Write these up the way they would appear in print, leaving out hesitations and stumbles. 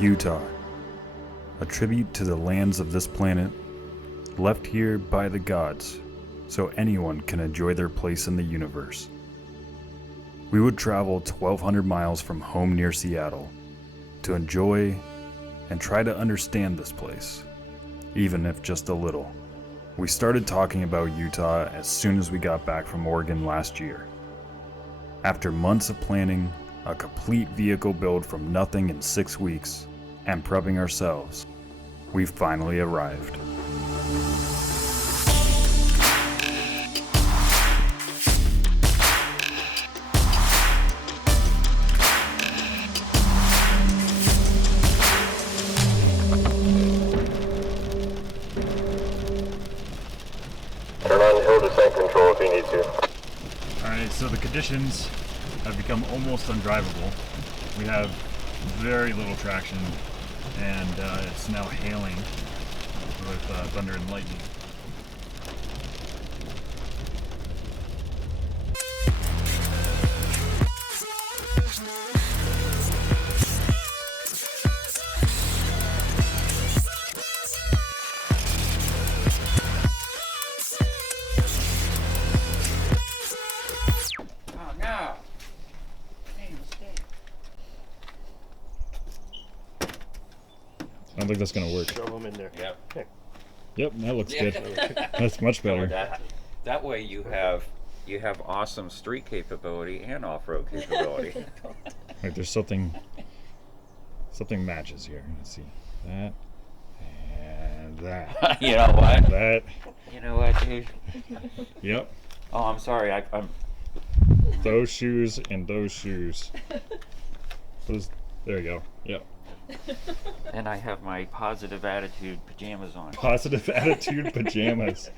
Utah, a tribute to the lands of this planet, left here by the gods so anyone can enjoy their place in the universe. We would travel 1,200 miles from home near Seattle to enjoy and try to understand this place, even if just a little. We started talking about Utah as soon as we got back from Oregon last year. After months of planning, a complete vehicle build from nothing in 6 weeks, and prepping ourselves, we finally arrived. Turn on hill descent control if you need to. Alright, so the conditions have become almost undrivable. We have very little traction, and it's now hailing with thunder and lightning. I don't think that's gonna work. Shove them in there. Yep. Okay. Yep, that looks good. That's much better. That way you have awesome street capability and off-road capability. Right, there's something matches here. Let's see. That and that. You know what? That. You know what, dude? Yep. Oh, I'm sorry. I'm. Those shoes and those shoes. Those. There you go. Yep. And I have my positive attitude pajamas on. Positive attitude pajamas.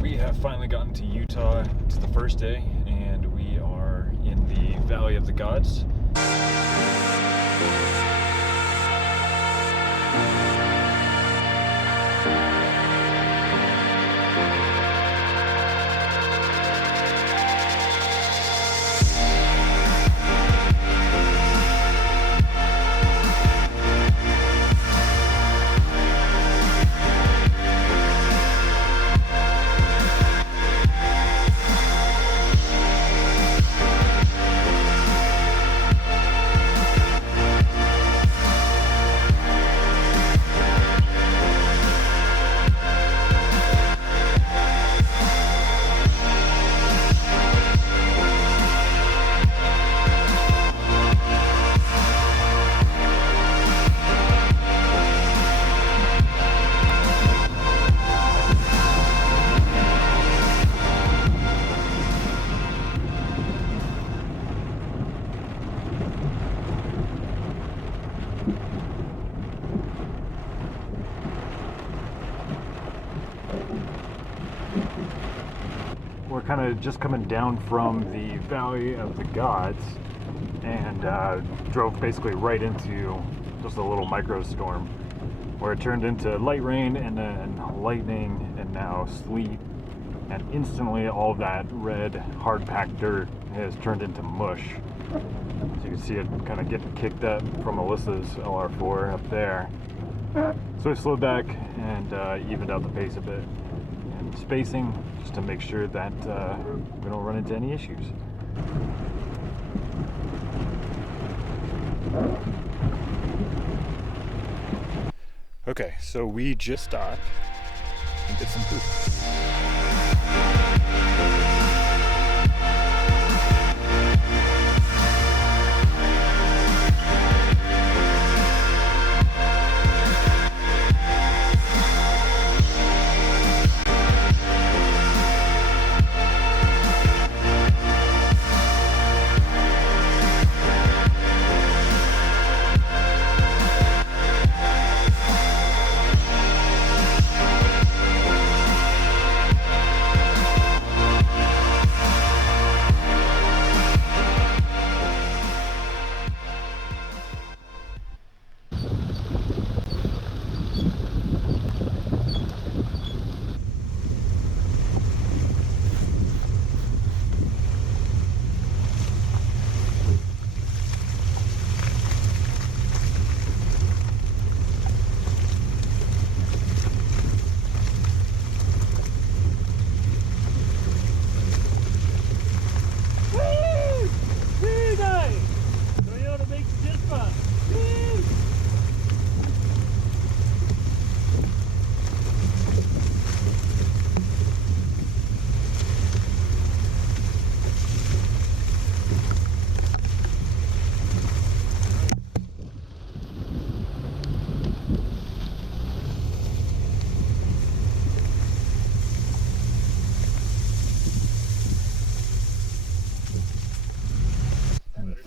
We have finally gotten to Utah. It's the first day, and we are in the Valley of the Gods. We're kind of just coming down from the Valley of the Gods and drove basically right into just a little micro storm where it turned into light rain and then lightning and now sleet, and instantly all of that red hard packed dirt has turned into mush. So you can see it kind of getting kicked up from Alyssa's LR4 up there. So we slowed back and evened out the pace a bit, and spacing just to make sure that we don't run into any issues. Okay, so we just stopped and get some food.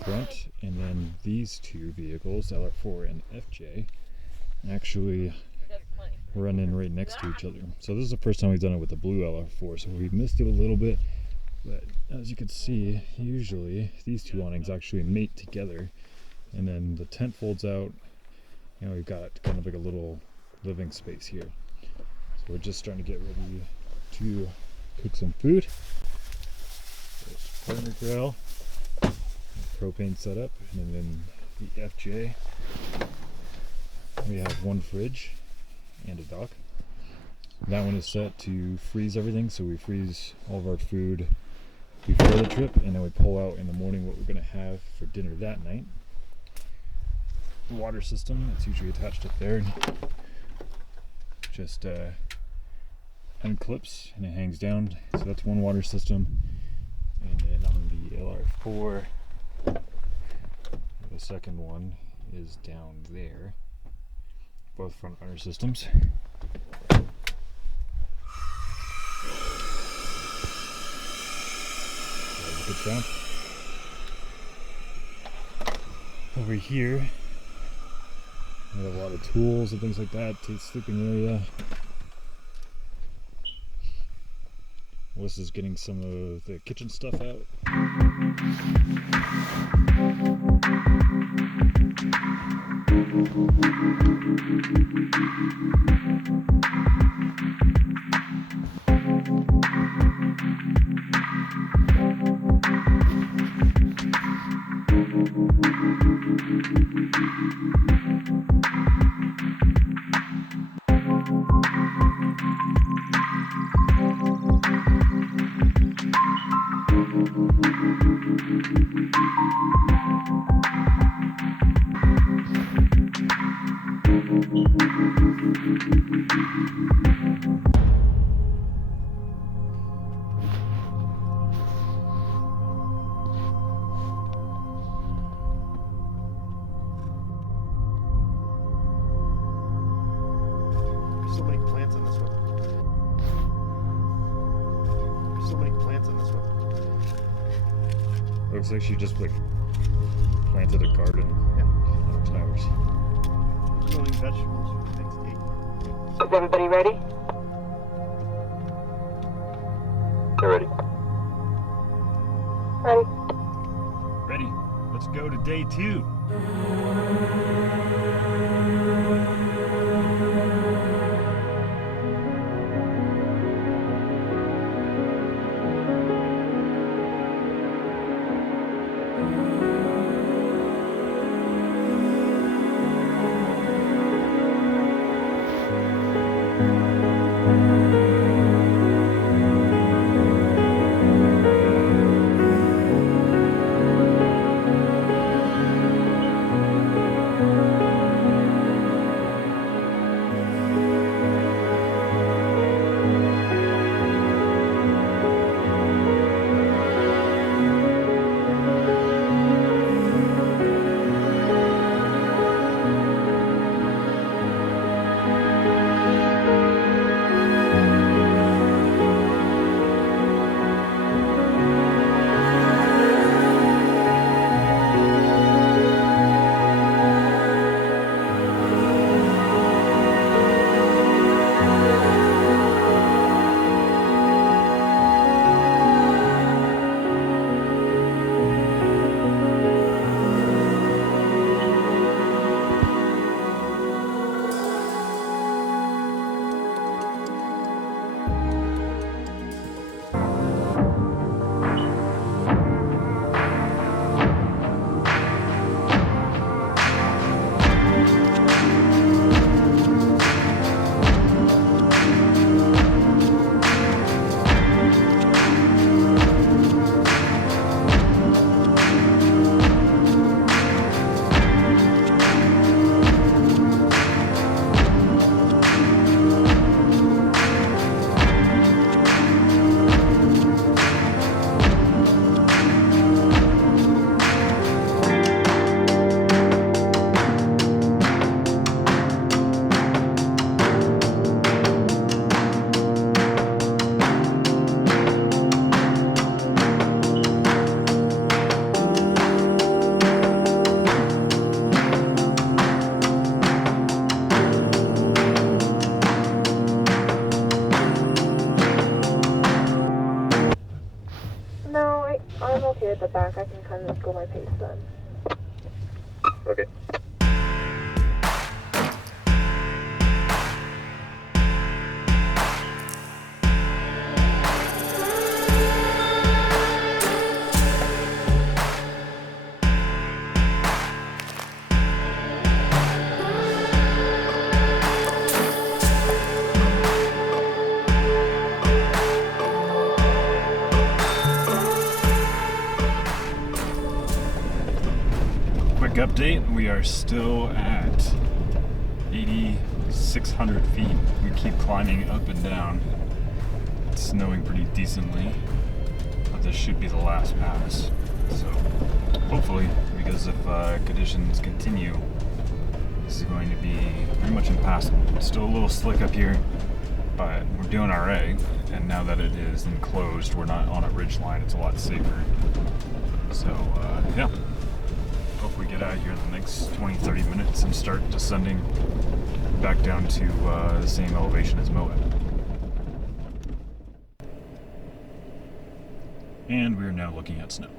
Front, and then these two vehicles, LR4 and FJ, actually run in right next to each other. So this is the first time we've done it with the blue LR4, so we missed it a little bit, but as you can see, usually these two awnings actually mate together, and then the tent folds out. You know, we've got kind of like a little living space here. So we're just starting to get ready to cook some food. There's the partner grill, propane setup, and then the FJ, we have one fridge and a dock. That one is set to freeze everything, so we freeze all of our food before the trip, and then we pull out in the morning what we're going to have for dinner that night. The water system, it's usually attached up there, just unclips and it hangs down, so that's one water system. And then on the LR4, the second one is down there. Both front runner systems. That's a good sound. Over here, we have a lot of tools and things like that. Tate's sleeping area. Wes is getting some of the kitchen stuff out. So many plants in this one. There's so many plants in this one. Looks like she just like planted a garden on her tires. Growing vegetables for the next day. Is everybody ready? They're ready. Ready. Ready? Let's go to day 2. the back, I can kind of go my pace then. Okay. Quick update, we are still at 8,600 feet. We keep climbing up and down. It's snowing pretty decently, but this should be the last pass. So hopefully, because if conditions continue, this is going to be pretty much impassable. Still a little slick up here, but we're doing alright. And now that it is enclosed, we're not on a ridge line, it's a lot safer. So yeah. Hope we get out of here in the next 20-30 minutes and start descending back down to the same elevation as MOAB. And we're now looking at snow.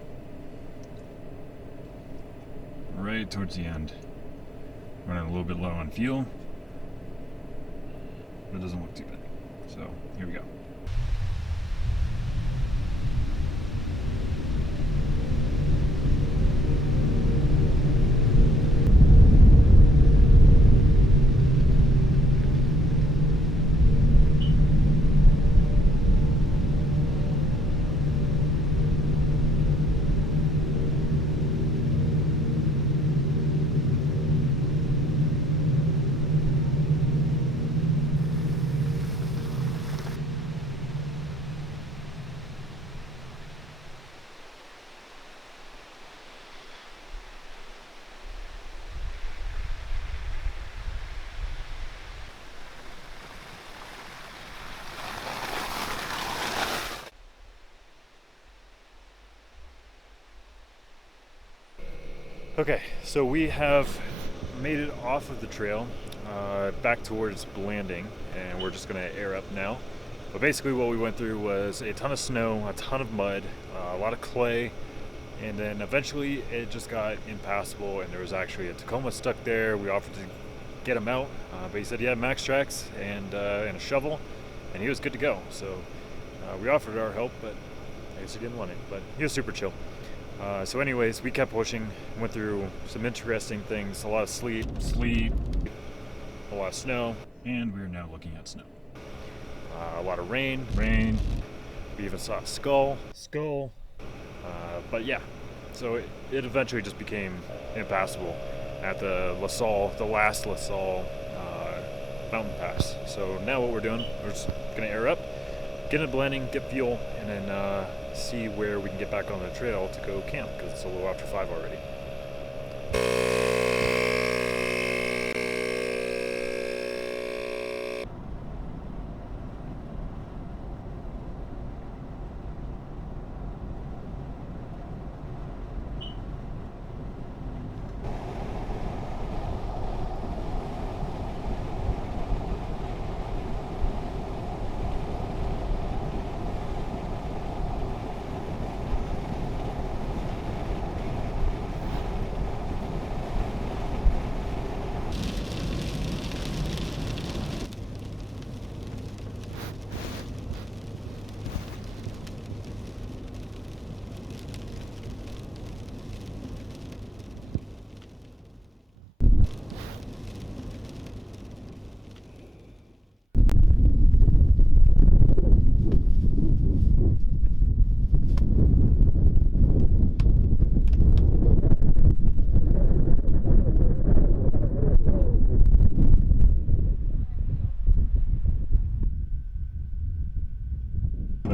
Right towards the end. Running a little bit low on fuel, but it doesn't look too bad. So here we go. Okay, so we have made it off of the trail back towards landing, and we're just going to air up now. But basically what we went through was a ton of snow, a ton of mud, a lot of clay, and then eventually it just got impassable, and there was actually a Tacoma stuck there. We offered to get him out, but he said he had max tracks and a shovel, and he was good to go. So we offered our help, but I guess he didn't want it, but he was super chill. So anyways, we kept pushing, went through some interesting things, a lot of sleet, a lot of snow, and we're now looking at snow. A lot of rain. We even saw a skull. But yeah, so it eventually just became impassable at the last La Salle mountain pass. So now what we're doing, we're just gonna air up, get into blending, get fuel, and then see where we can get back on the trail to go camp, because it's a little after 5 already.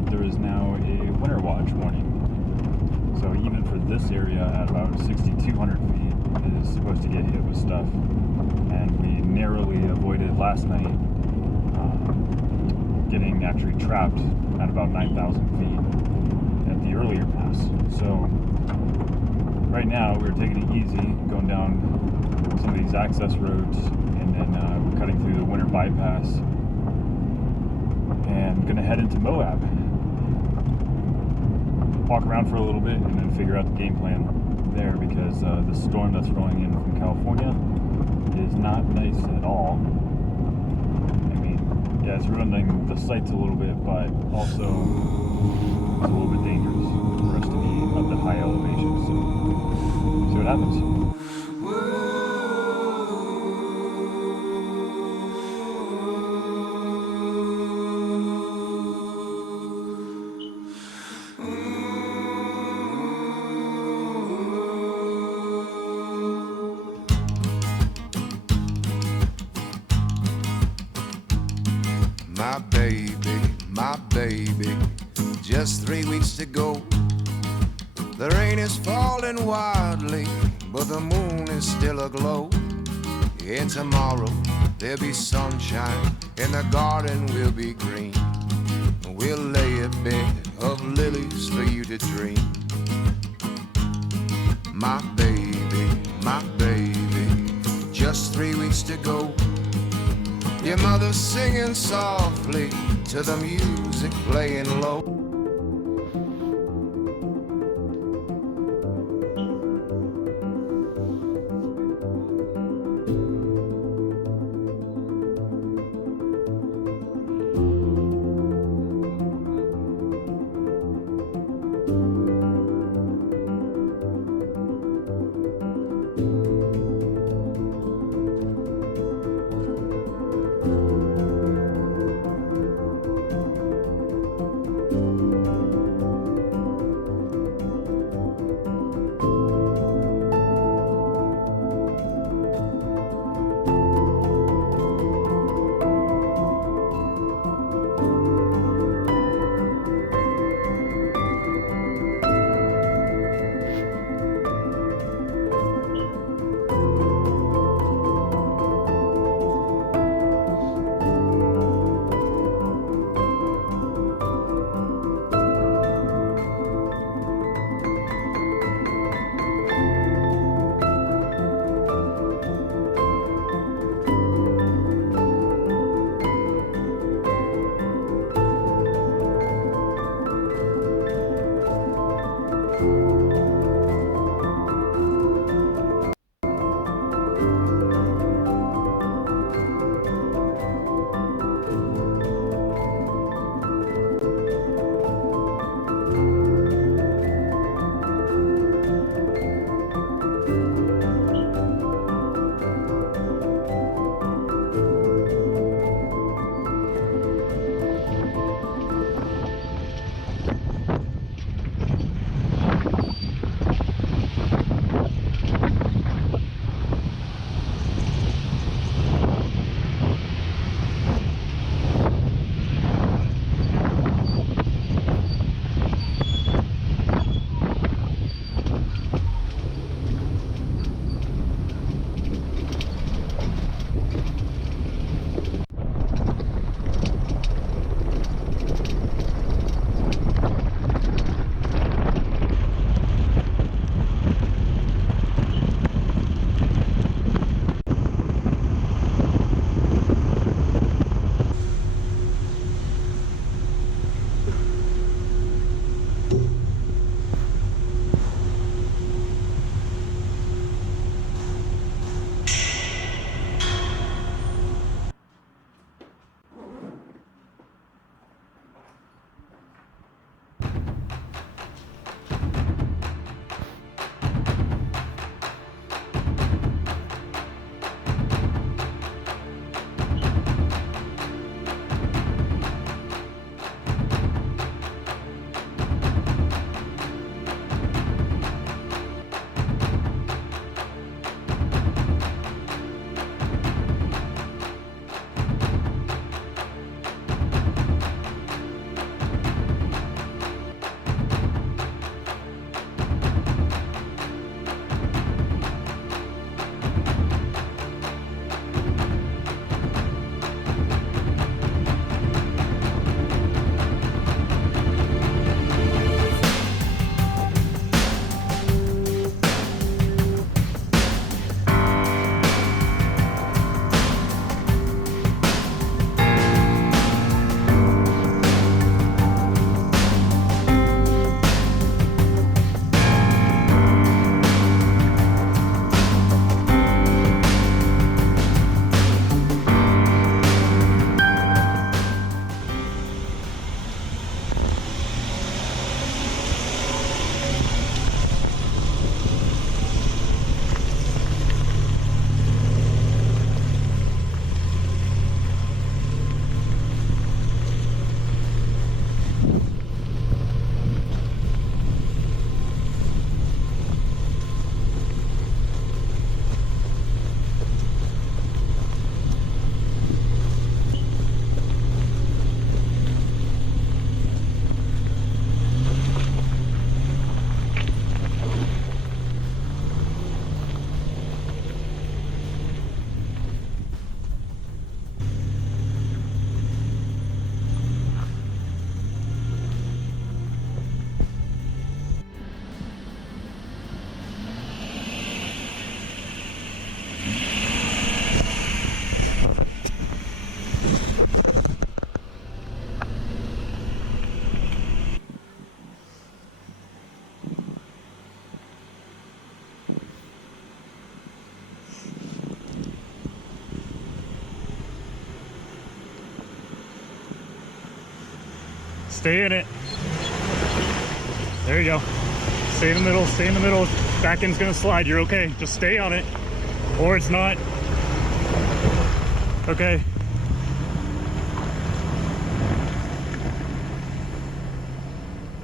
There is now a winter watch warning. So even for this area at about 6,200 feet, it is supposed to get hit with stuff. And we narrowly avoided last night getting actually trapped at about 9,000 feet at the earlier pass. So right now we're taking it easy, going down some of these access roads, and then we're cutting through the winter bypass and gonna head into MOAB. walk around for a little bit and then figure out the game plan there, because the storm that's rolling in from California is not nice at all. I mean, yeah, it's ruining the sights a little bit, but also it's a little bit dangerous for us to be up at high elevations. So, see what happens. My baby, just 3 weeks to go. The rain is falling wildly, but the moon is still aglow. And tomorrow there'll be sunshine, and the garden will be green. We'll lay a bed of lilies for you to dream. My baby, just 3 weeks to go. Your mother's singing softly to the music playing low. Stay in it. There you go. Stay in the middle, stay in the middle. Back end's gonna slide, you're okay. Just stay on it. Or it's not. Okay.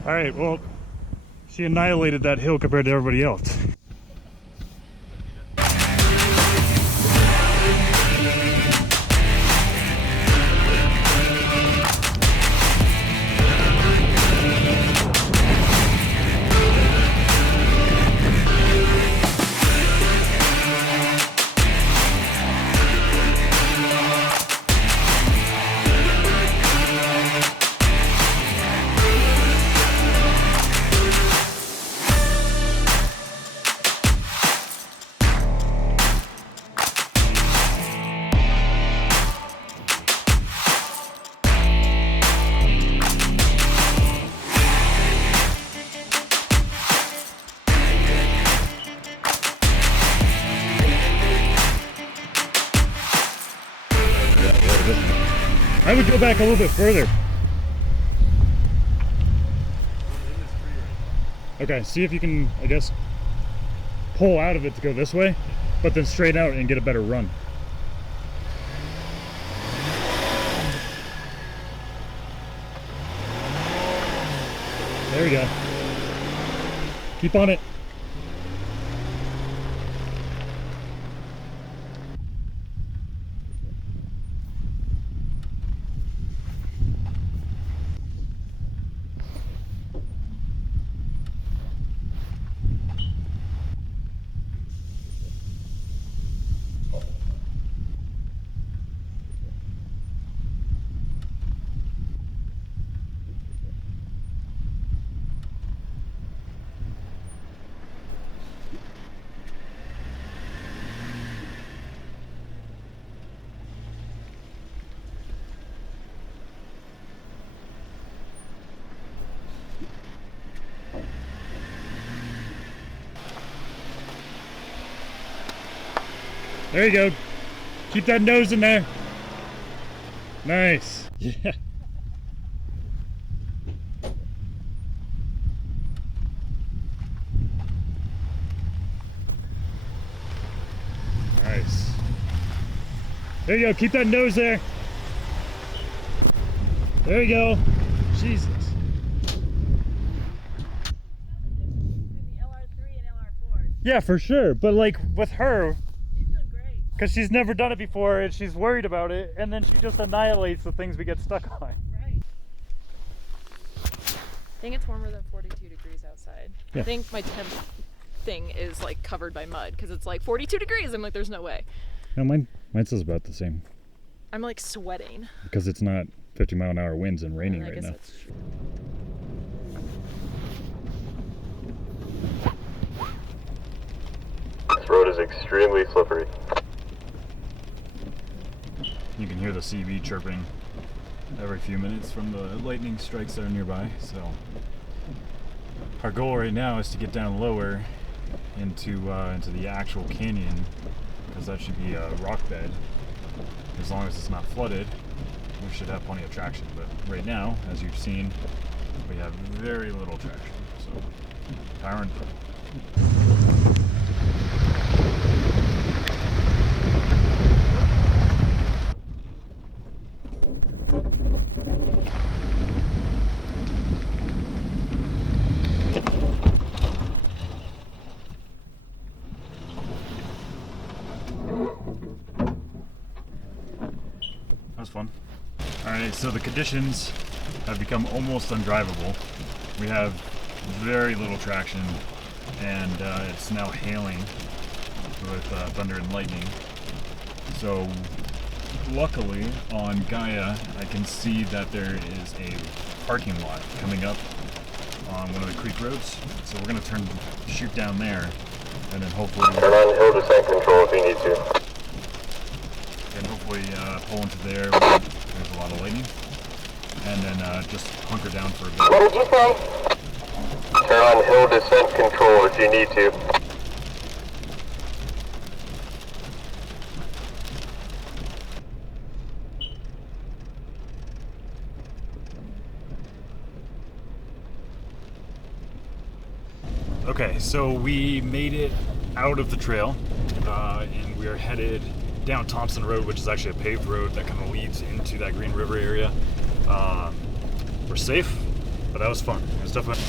All right, well, she annihilated that hill compared to everybody else. I would go back a little bit further. Okay, see if you can, I guess, pull out of it to go this way, but then straight out and get a better run. There we go. Keep on it. There you go. Keep that nose in there. Nice. Yeah. Nice. There you go. Keep that nose there. There you go. Jesus. Yeah, for sure. But like with her, because she's never done it before and she's worried about it, and then she just annihilates the things we get stuck on. Right. I think it's warmer than 42 degrees outside. Yeah. I think my temp thing is like covered by mud because it's like 42 degrees. I'm like, there's no way. No, mine says about the same. I'm like sweating. Because it's not 50-mile-an-hour winds and raining I right guess now. that's true. This road is extremely slippery. You can hear the CB chirping every few minutes from the lightning strikes that are nearby. So our goal right now is to get down lower into the actual canyon, because that should be a rock bed. As long as it's not flooded, we should have plenty of traction. But right now, as you've seen, we have very little traction. So power and that was fun. Alright, so the conditions have become almost undrivable. We have very little traction, and it's now hailing with thunder and lightning. So luckily on Gaia I can see that there is a parking lot coming up on one of the creek roads. So we're going to shoot down there, and then hopefully Turn on hill descent control if you need to. pull into there when there's a lot of lightning, and then just hunker down for a bit. What did you say? Turn on hill descent control if you need to. Okay, so we made it out of the trail, and we are headed down Thompson Road, which is actually a paved road that kind of leads into that Green River area. We're safe, but that was fun. It was definitely...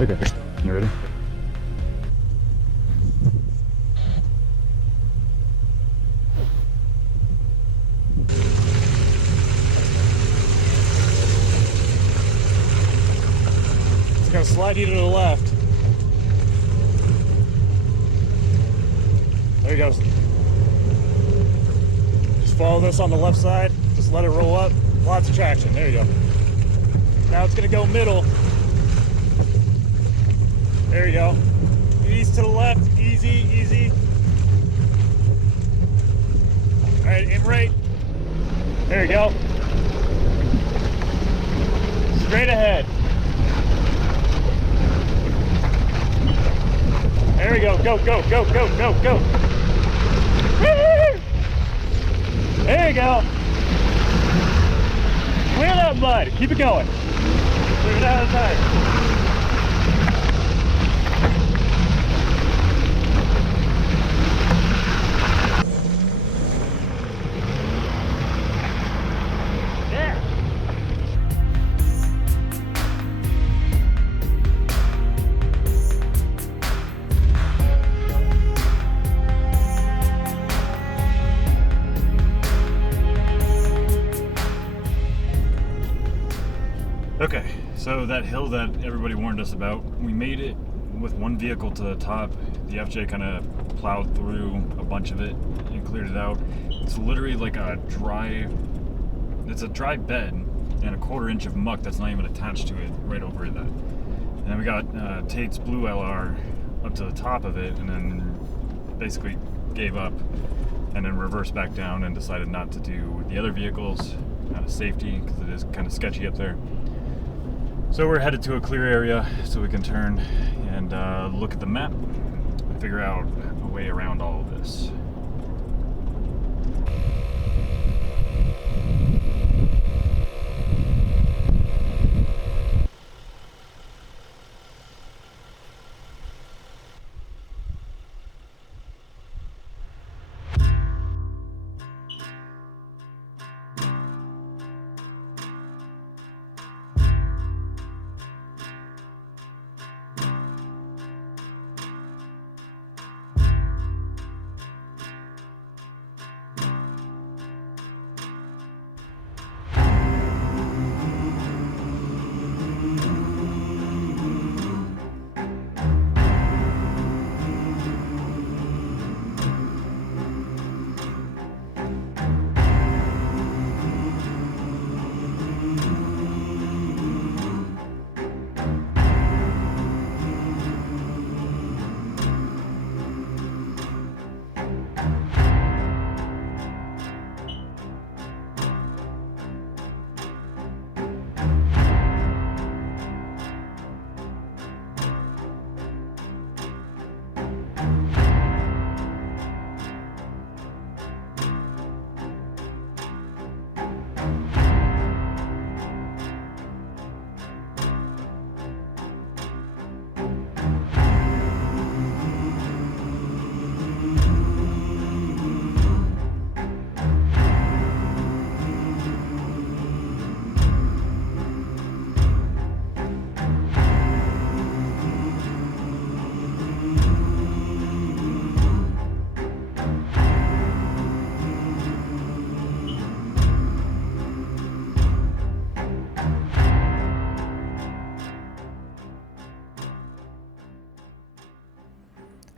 Okay, you ready? It's gonna slide you to the left. There he goes. Just follow this on the left side. Just let it roll up. Lots of traction. There you go. Now it's gonna go middle. There you go. Ease to the left. Easy, easy. All right, and right. There you go. Straight ahead. There we go. Go, go, go, go, go, go. Woo! There you go. Clear that mud. Keep it going. Clear it out of the tire. Okay, so that hill that everybody warned us about, we made it with one vehicle to the top. The FJ kind of plowed through a bunch of it and cleared it out. It's literally like it's a dry bed and a 1/4 inch of muck that's not even attached to it right over that. And then we got Tate's blue LR up to the top of it and then basically gave up and then reversed back down and decided not to do the other vehicles out of safety because it is kind of sketchy up there. So we're headed to a clear area so we can turn and look at the map and figure out a way around all of this.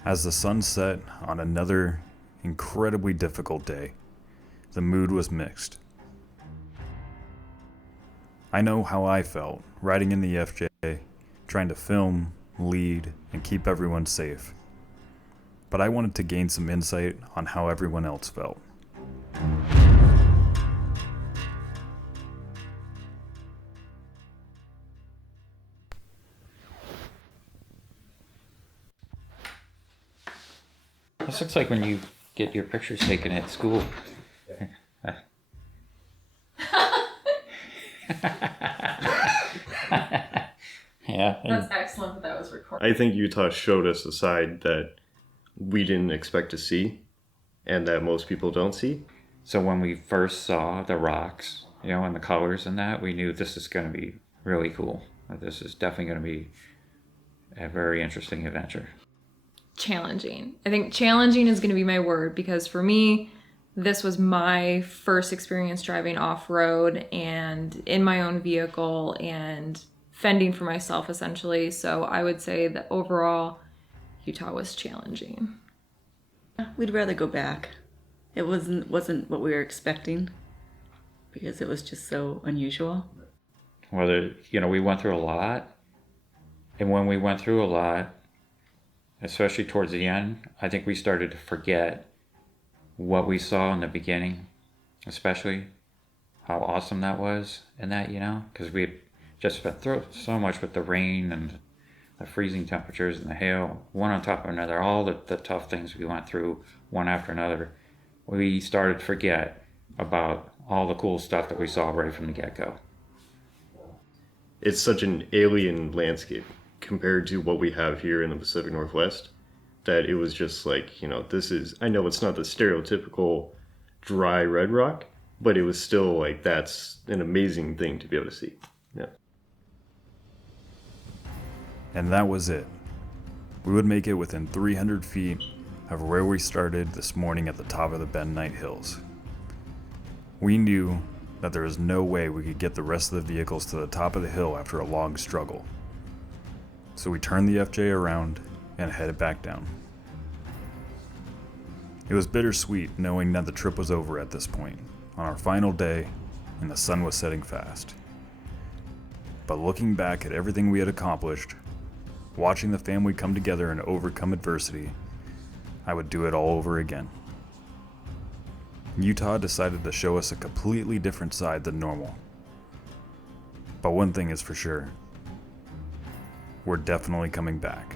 As the sun set on another incredibly difficult day, the mood was mixed. I know how I felt riding in the FJ, trying to film, lead, and keep everyone safe. But I wanted to gain some insight on how everyone else felt. This looks like when you get your pictures taken at school. Yeah. That's excellent that that was recorded. I think Utah showed us a side that we didn't expect to see and that most people don't see. So when we first saw the rocks, you know, and the colors and that, we knew this is going to be really cool. This is definitely going to be a very interesting adventure. Challenging. I think challenging is going to be my word, because for me, this was my first experience driving off-road and in my own vehicle and fending for myself essentially. So I would say that overall, Utah was challenging. We'd rather go back. It wasn't what we were expecting because it was just so unusual. Whether, you know, we went through a lot, and when we went through a lot, especially towards the end, I think we started to forget what we saw in the beginning, especially how awesome that was and that, you know, because we had just been through so much with the rain and the freezing temperatures and the hail, one on top of another, all the tough things we went through one after another. We started to forget about all the cool stuff that we saw right from the get-go. It's such an alien landscape compared to what we have here in the Pacific Northwest that it was just like, you know, this is, I know it's not the stereotypical dry red rock, but it was still like, that's an amazing thing to be able to see. Yeah. And that was it. We would make it within 300 feet of where we started this morning at the top of the Ben Knight Hills. We knew that there was no way we could get the rest of the vehicles to the top of the hill after a long struggle. So we turned the FJ around and headed back down. It was bittersweet knowing that the trip was over at this point, on our final day, and the sun was setting fast. But looking back at everything we had accomplished, watching the family come together and overcome adversity, I would do it all over again. Utah decided to show us a completely different side than normal. But one thing is for sure, we're definitely coming back.